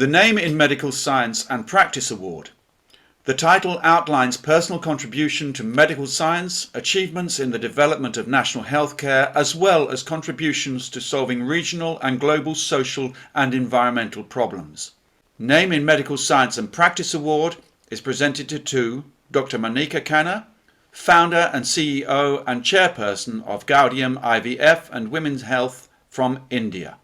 The Name in Medical Science and Practice Award. The title outlines personal contribution to medical science, achievements in the development of national healthcare, as well as contributions to solving regional and global social and environmental problems. Name in Medical Science and Practice Award is presented to Dr. Manika Khanna, founder and CEO and chairperson of Gaudium I.V.F and Women's Health from India.